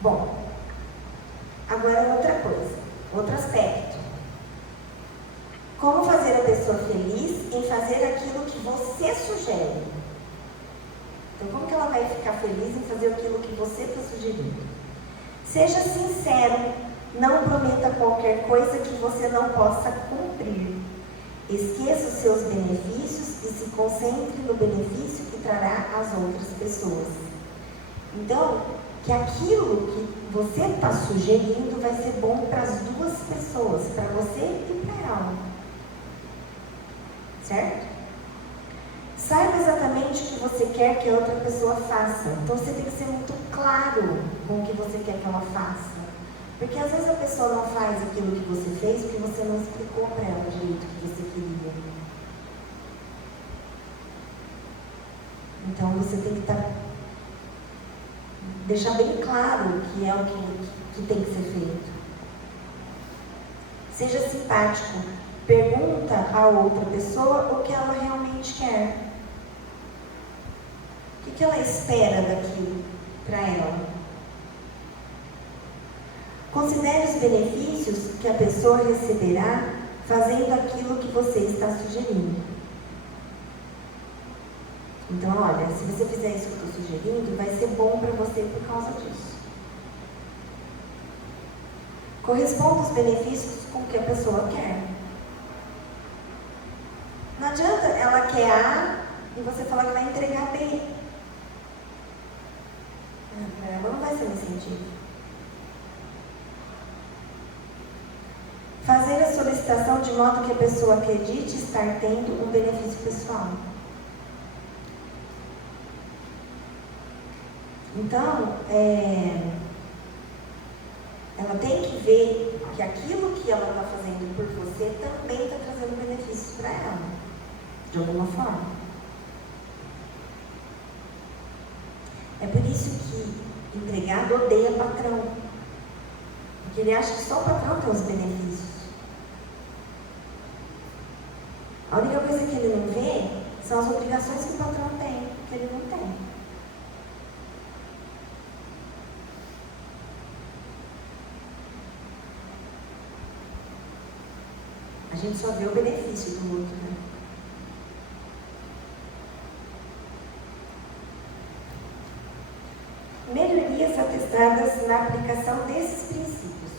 Bom, agora outra coisa, outro aspecto. Como fazer a pessoa feliz em fazer aquilo que você sugere? Então, como que ela vai ficar feliz em fazer aquilo que você está sugerindo? Seja sincero, não prometa qualquer coisa que você não possa cumprir. Esqueça os seus benefícios e se concentre no benefício que trará às outras pessoas. Então, que aquilo que você está sugerindo vai ser bom para as duas pessoas, para você e para ela. Certo? Saiba exatamente o que você quer que a outra pessoa faça. Então você tem que ser muito claro com o que você quer que ela faça. Porque às vezes a pessoa não faz aquilo que você fez porque você não explicou para ela o jeito que você queria. Então você tem que deixar bem claro o que é o que tem que ser feito. Seja simpático. Pergunta à outra pessoa o que ela realmente quer. O que ela espera daquilo para ela. Considere os benefícios que a pessoa receberá fazendo aquilo que você está sugerindo. Então, olha, se você fizer isso que eu estou sugerindo, vai ser bom para você por causa disso. Corresponda os benefícios com o que a pessoa quer. Não adianta ela quer A e você falar que vai entregar B. Para ela não vai ser um incentivo. Fazer a solicitação de modo que a pessoa acredite estar tendo um benefício pessoal. Então, ela tem que ver que aquilo que ela está fazendo por você também está trazendo benefícios para ela, de alguma forma. É por isso que empregado odeia patrão, porque ele acha que só o patrão tem os benefícios. A única coisa que ele não vê são as obrigações que o patrão tem, que ele não tem. A gente só vê o benefício do outro, né? Melhorias atestadas na aplicação desses princípios.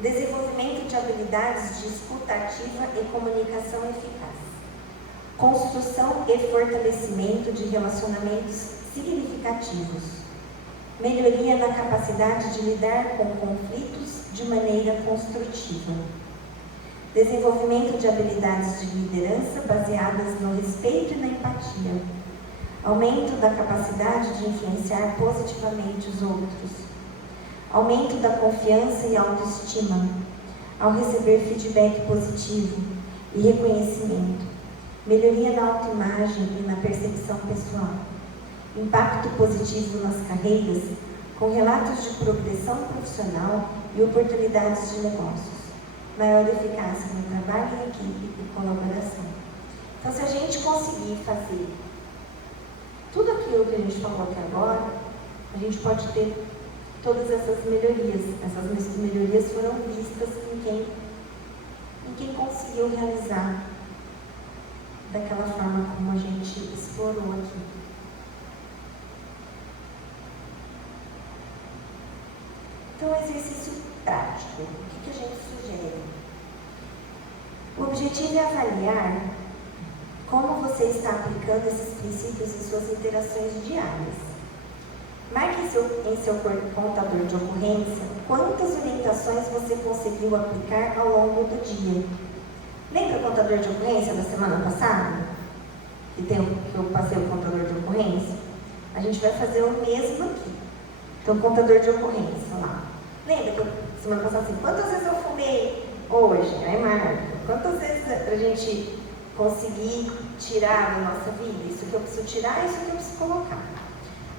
Desenvolvimento de habilidades de escuta ativa e comunicação eficaz. Construção e fortalecimento de relacionamentos significativos. Melhoria na capacidade de lidar com conflitos de maneira construtiva. Desenvolvimento de habilidades de liderança baseadas no respeito e na empatia. Aumento da capacidade de influenciar positivamente os outros. Aumento da confiança e autoestima ao receber feedback positivo e reconhecimento. Melhoria na autoimagem e na percepção pessoal. Impacto positivo nas carreiras, com relatos de progressão profissional e oportunidades de negócios. Maior eficácia no trabalho em equipe e colaboração. Então, se a gente conseguir fazer tudo aquilo que a gente falou até agora, a gente pode ter todas essas melhorias. Essas melhorias foram vistas em quem conseguiu realizar daquela forma como a gente explorou aqui. Então, exercício prático. O que a gente sugere? O objetivo é avaliar como você está aplicando esses princípios em suas interações diárias. Marque em seu contador de ocorrência quantas orientações você conseguiu aplicar ao longo do dia. Lembra o contador de ocorrência da semana passada? Que eu passei o contador de ocorrência? A gente vai fazer o mesmo aqui. Então, contador de ocorrência lá. Lembra que eu, semana passada assim, quantas vezes eu fumei hoje? Aí marca. Quantas vezes a gente conseguir tirar da nossa vida? Isso que eu preciso tirar, isso que eu preciso colocar.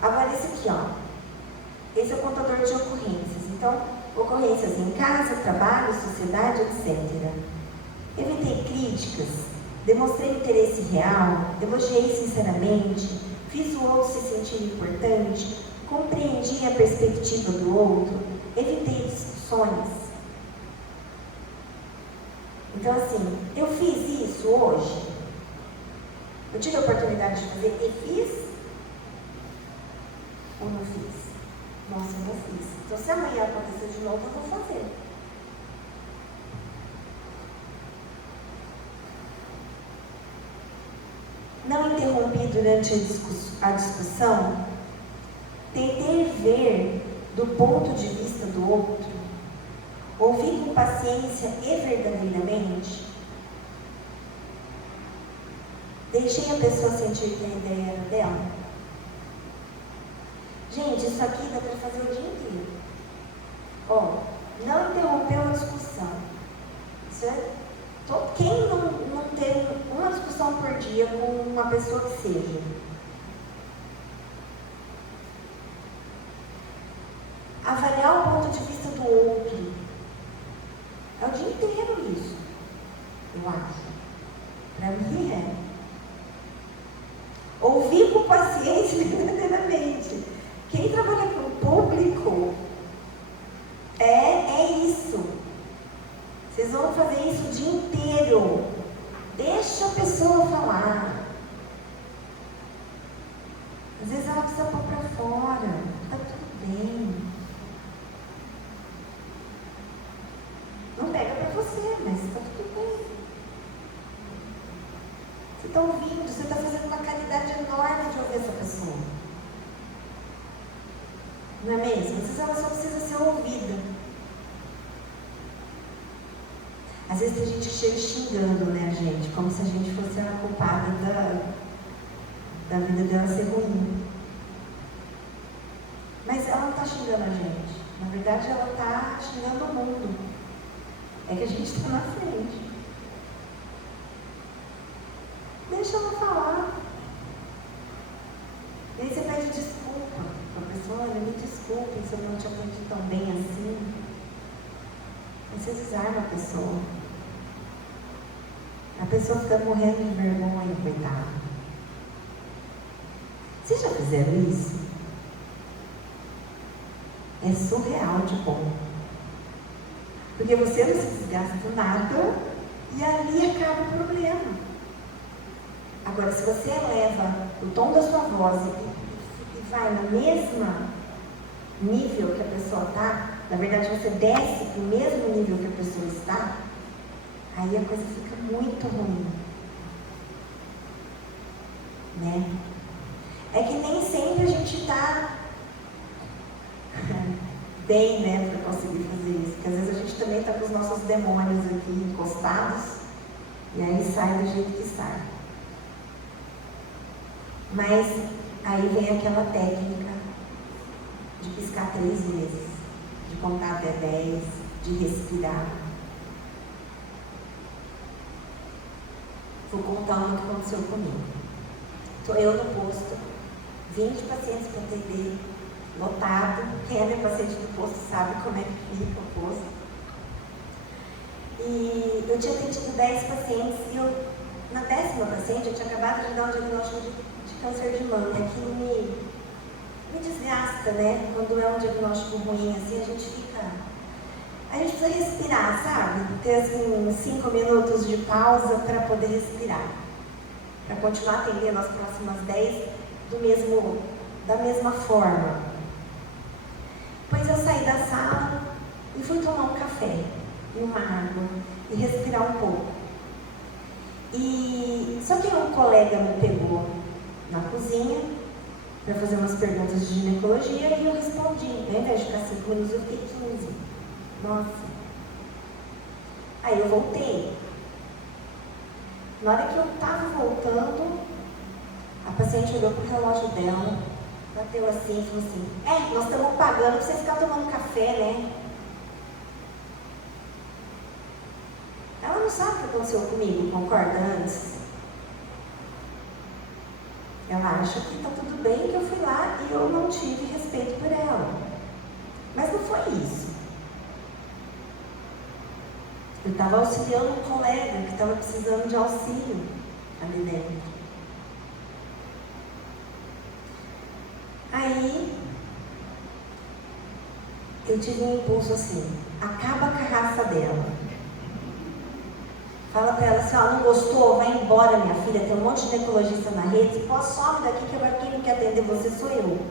Agora esse aqui, ó. Esse é o contador de ocorrências. Então, ocorrências em casa, trabalho, sociedade, etc. Evitei críticas, demonstrei interesse real, elogiei sinceramente, fiz o outro se sentir importante, compreendi a perspectiva do outro, evitei discussões. Então, assim, eu fiz isso hoje, eu tive a oportunidade de fazer e fiz ou não fiz? Nossa, eu não fiz. Então, se amanhã acontecer de novo, eu vou fazer. Não interrompi durante a discussão, tentei ver do ponto de vista do outro, ouvi com paciência e verdadeiramente, deixei a pessoa sentir que a ideia era dela. Gente, isso aqui dá para fazer o dia inteiro. Ó, não interrompeu a discussão. Certo? Quem não tem uma discussão por dia com uma pessoa que seja? Avaliar o ponto de vista do outro. É o dia inteiro isso, eu acho. Para mim é. Ouvir com paciência e verdadeiramente. Quem trabalha com o público é isso. Vocês vão fazer isso o dia inteiro. Deixa a pessoa falar. Às vezes ela precisa pôr para fora. Tá bem. Não pega pra você, mas tá tudo bem. Você está ouvindo, você está fazendo uma caridade enorme de ouvir essa pessoa. Não é mesmo? Às vezes ela só precisa ser ouvida. Às vezes tem gente que chega xingando, né, a gente? Como se a gente fosse a culpada da vida dela ser ruim. Mas ela não está xingando a gente. Na verdade, ela está xingando o mundo. É que a gente está na frente. Deixa ela falar. E aí você pede desculpa para a pessoa. Olha, me desculpe se eu não te atendi tão bem assim. Você desarma a pessoa. A pessoa fica morrendo de vergonha, coitada. Vocês já fizeram isso? É surreal de bom. Porque você não se desgasta do nada e ali acaba o problema. Agora, se você eleva o tom da sua voz e vai no mesmo nível que a pessoa está, na verdade você desce para o mesmo nível que a pessoa está, aí a coisa fica muito ruim. Né? É que nem sempre a gente está bem, né, para conseguir fazer isso. Porque às vezes a gente também está com os nossos demônios aqui encostados e aí sai do jeito que sai. Mas aí vem aquela técnica de piscar 3 vezes, de contar até 10, de respirar. Vou contar uma que aconteceu comigo. Estou eu no posto, 20 pacientes para atender, lotado. Quem é meu paciente do posto sabe como é que fica o posto. E eu tinha atendido 10 pacientes e na 10ª paciente eu tinha acabado de dar um diagnóstico de câncer de mama. Aquilo me desgasta, né? Quando é um diagnóstico ruim, assim, a gente precisa respirar, sabe? Ter assim 5 minutos de pausa para poder respirar. Para continuar atendendo as próximas 10 da mesma forma. Depois eu saí da sala e fui tomar um café e uma água e respirar um pouco. Só que um colega me pegou na cozinha para fazer umas perguntas de ginecologia e eu respondi. Ao invés de ficar 5 minutos, eu fiquei 15. Nossa. Aí eu voltei. Na hora que eu estava voltando, a paciente olhou para o relógio dela, bateu assim e falou assim: nós estamos pagando para você ficar tomando café, né? Ela não sabe o que aconteceu comigo, concorda antes? Ela acha que está tudo bem, que eu fui lá e eu não tive respeito por ela. Mas não foi isso. Eu estava auxiliando um colega que estava precisando de auxílio ali dentro. Aí, eu tive um impulso assim: acaba com a raça dela. Fala pra ela assim: não gostou? Vai embora, minha filha, tem um monte de ginecologista na rede, some daqui que agora quem não quer atender você sou eu.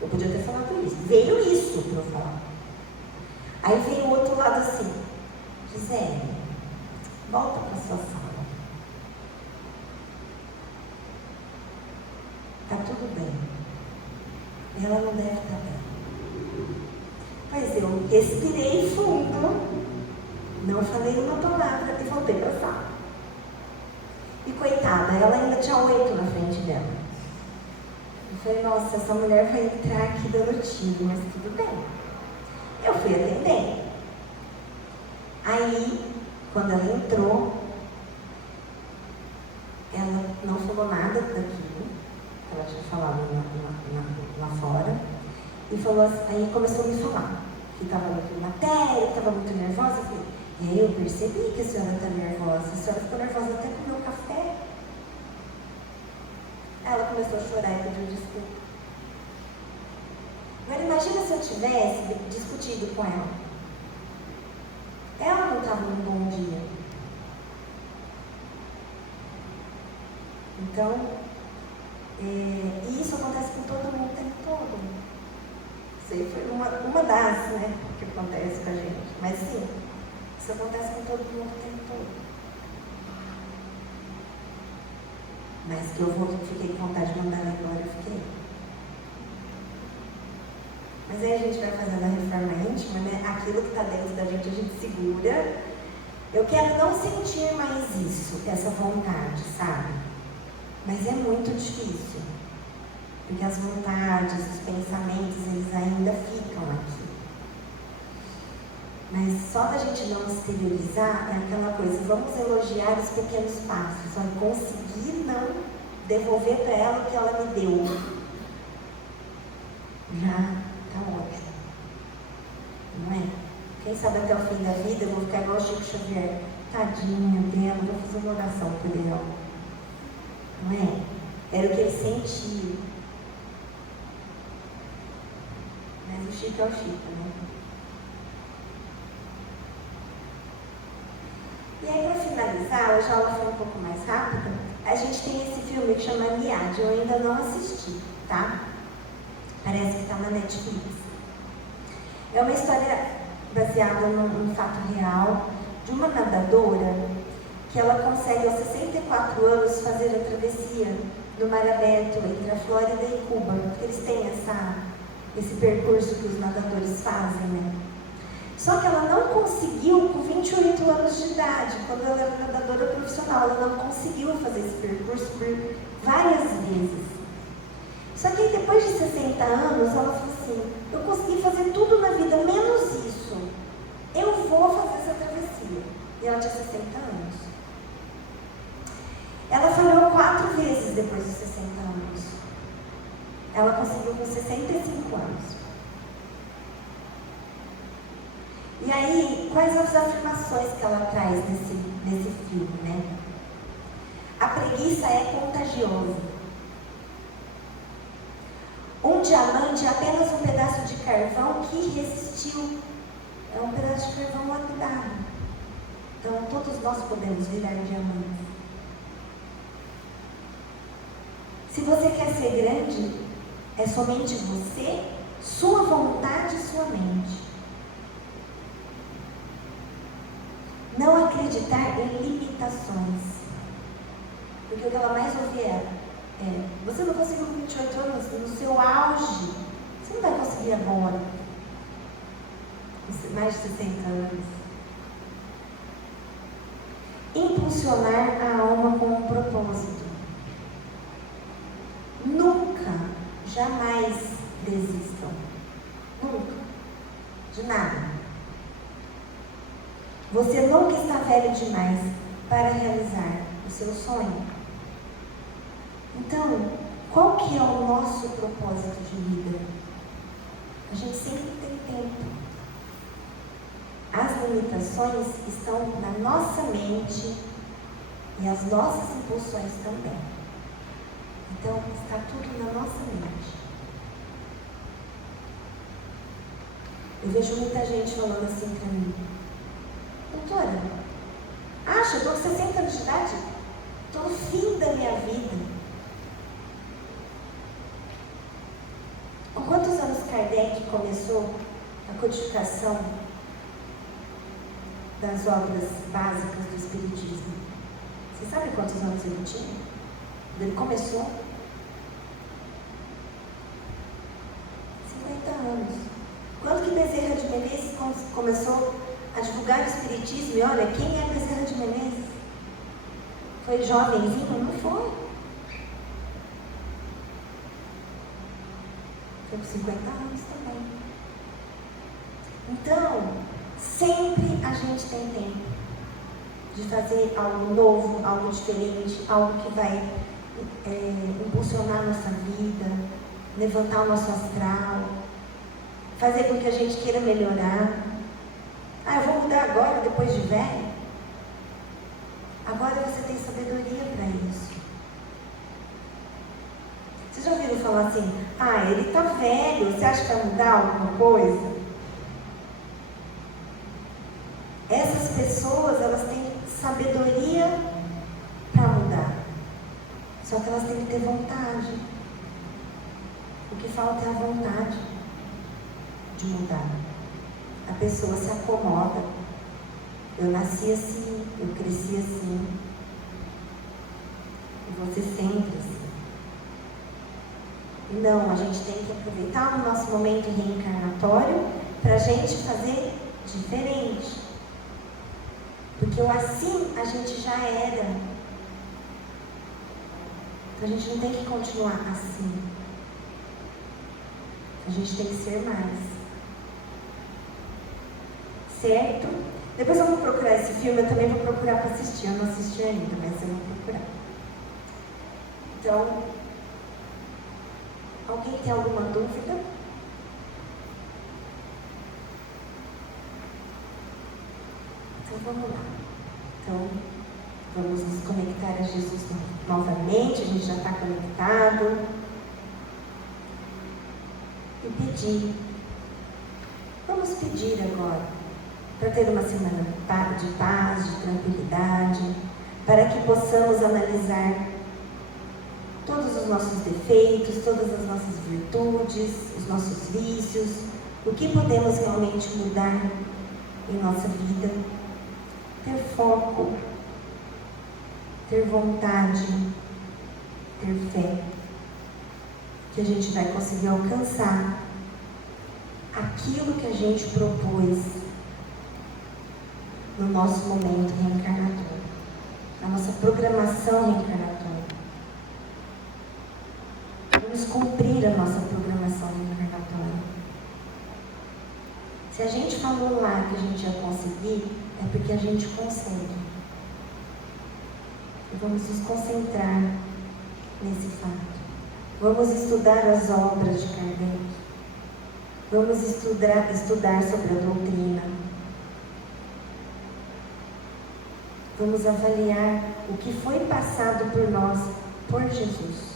Eu podia ter falado isso. Veio isso pra eu falar. Aí veio o outro lado assim: Gisele, volta pra sua sala. Tá tudo bem. Ela não deve estar bem. Mas eu respirei fundo, não falei uma palavra e voltei para a sala. E coitada, ela ainda tinha 8 na frente dela. Eu falei: nossa, essa mulher vai entrar aqui dando tiro, mas tudo bem. Eu fui atender. Aí, quando ela entrou, ela não falou nada daquilo que ela tinha falado lá fora. E falou assim, aí começou a me falar que estava muito matéria, que estava muito nervosa. E aí eu percebi que a senhora está nervosa. A senhora ficou nervosa até com o meu café. Ela começou a chorar e pediu desculpa. Agora imagina se eu tivesse discutido com ela. Ela não estava num bom dia. Então, e isso acontece com todo mundo o tempo todo. Isso aí foi uma das, né, que acontece com a gente. Mas sim, isso acontece com todo mundo o tempo todo. Mas que eu fiquei com vontade de mandar agora, eu fiquei. Mas aí a gente vai fazendo a reforma íntima, né? Aquilo que está dentro da gente, a gente segura. Eu quero não sentir mais isso, essa vontade, sabe? Mas é muito difícil. Porque as vontades, os pensamentos, eles ainda ficam aqui. Mas só da gente não exteriorizar é aquela coisa, vamos elogiar os pequenos passos, vamos conseguir não devolver para ela o que ela me deu. Já está ótimo. Não é? Quem sabe até o fim da vida eu vou ficar igual o Chico Xavier. Tadinha dela, vou fazer uma oração por ela. Não é? Era o que ele sentia. Mas o Chico é o Chico, né? E aí, para finalizar, hoje a aula foi um pouco mais rápida. A gente tem esse filme que chama Niad, eu ainda não assisti, tá? Parece que está na Netflix. É uma história baseada num fato real de uma nadadora que ela consegue aos 64 anos fazer a travessia do mar aberto entre a Flórida e Cuba. Eles têm esse percurso que os nadadores fazem, né? Só que ela não conseguiu com 28 anos de idade, quando ela era nadadora profissional, ela não conseguiu fazer esse percurso por várias vezes. Só que aí, depois de 60 anos, ela falou assim, eu consegui fazer tudo na vida, menos isso. Eu vou fazer essa travessia. E ela tinha 60 anos. Ela falhou 4 vezes depois dos 60 anos. Ela conseguiu com 65 anos. E aí, quais as afirmações que ela traz nesse filme, né? A preguiça é contagiosa. Um diamante é apenas um pedaço de carvão que resistiu. É um pedaço de carvão lapidado. Então, todos nós podemos virar diamantes. Se você quer ser grande, é somente você, sua vontade e sua mente. Não acreditar em limitações. Porque o que ela mais ouvia você não conseguiu com 28 anos no seu auge. Você não vai conseguir agora. Com mais de 60 anos. Impulsionar a alma com um propósito. Nunca, jamais desistam. Nunca. De nada. Você nunca está velho demais para realizar o seu sonho. Então, qual que é o nosso propósito de vida? A gente sempre tem tempo. As limitações estão na nossa mente e as nossas impulsões também. Então, está tudo na nossa mente. Eu vejo muita gente falando assim para mim, doutora, acha, eu estou com 60 anos de idade, estou no fim da minha vida. Com quantos anos Kardec começou a codificação das obras básicas do Espiritismo? Você sabe quantos anos ele tinha? Ele começou 50 anos. Quando que Bezerra de Menezes começou a divulgar o Espiritismo? E olha, quem é Bezerra de Menezes? Foi jovenzinho? Não foi. Foi com 50 anos também. Então, sempre a gente tem tempo de fazer algo novo, algo diferente, algo que vai impulsionar a nossa vida, levantar o nosso astral, fazer com que a gente queira melhorar. Ah, eu vou mudar agora, depois de velho? Agora você tem sabedoria para isso. Vocês já ouviram falar assim, ele está velho, você acha que vai mudar alguma coisa? Essas pessoas, elas têm sabedoria para mudar. Só que elas têm que ter vontade. O que falta é a vontade. de mudar. A pessoa se acomoda. Eu nasci assim, eu cresci assim. E você sempre assim. Não, a gente tem que aproveitar o nosso momento reencarnatório para a gente fazer diferente. Porque o assim a gente já era. Então a gente não tem que continuar assim. A gente tem que ser mais. Certo? Depois eu vou procurar esse filme, eu também vou procurar para assistir. Eu não assisti ainda, mas eu vou procurar. Então, alguém tem alguma dúvida? Então vamos lá. Então, vamos nos conectar a Jesus novamente, a gente já está conectado. E pedir. Vamos pedir agora, para ter uma semana de paz, de tranquilidade, para que possamos analisar todos os nossos defeitos, todas as nossas virtudes, os nossos vícios, o que podemos realmente mudar em nossa vida, ter foco, ter vontade, ter fé, que a gente vai conseguir alcançar aquilo que a gente propôs no nosso momento reencarnatório, na nossa programação reencarnatória. Vamos cumprir a nossa programação reencarnatória. Se a gente falou lá que a gente ia conseguir, é porque a gente consegue. E vamos nos concentrar nesse fato. Vamos estudar as obras de Kardec. Vamos estudar sobre a doutrina. Vamos avaliar o que foi passado por nós, por Jesus.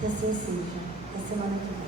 Que assim seja. Até semana que vem.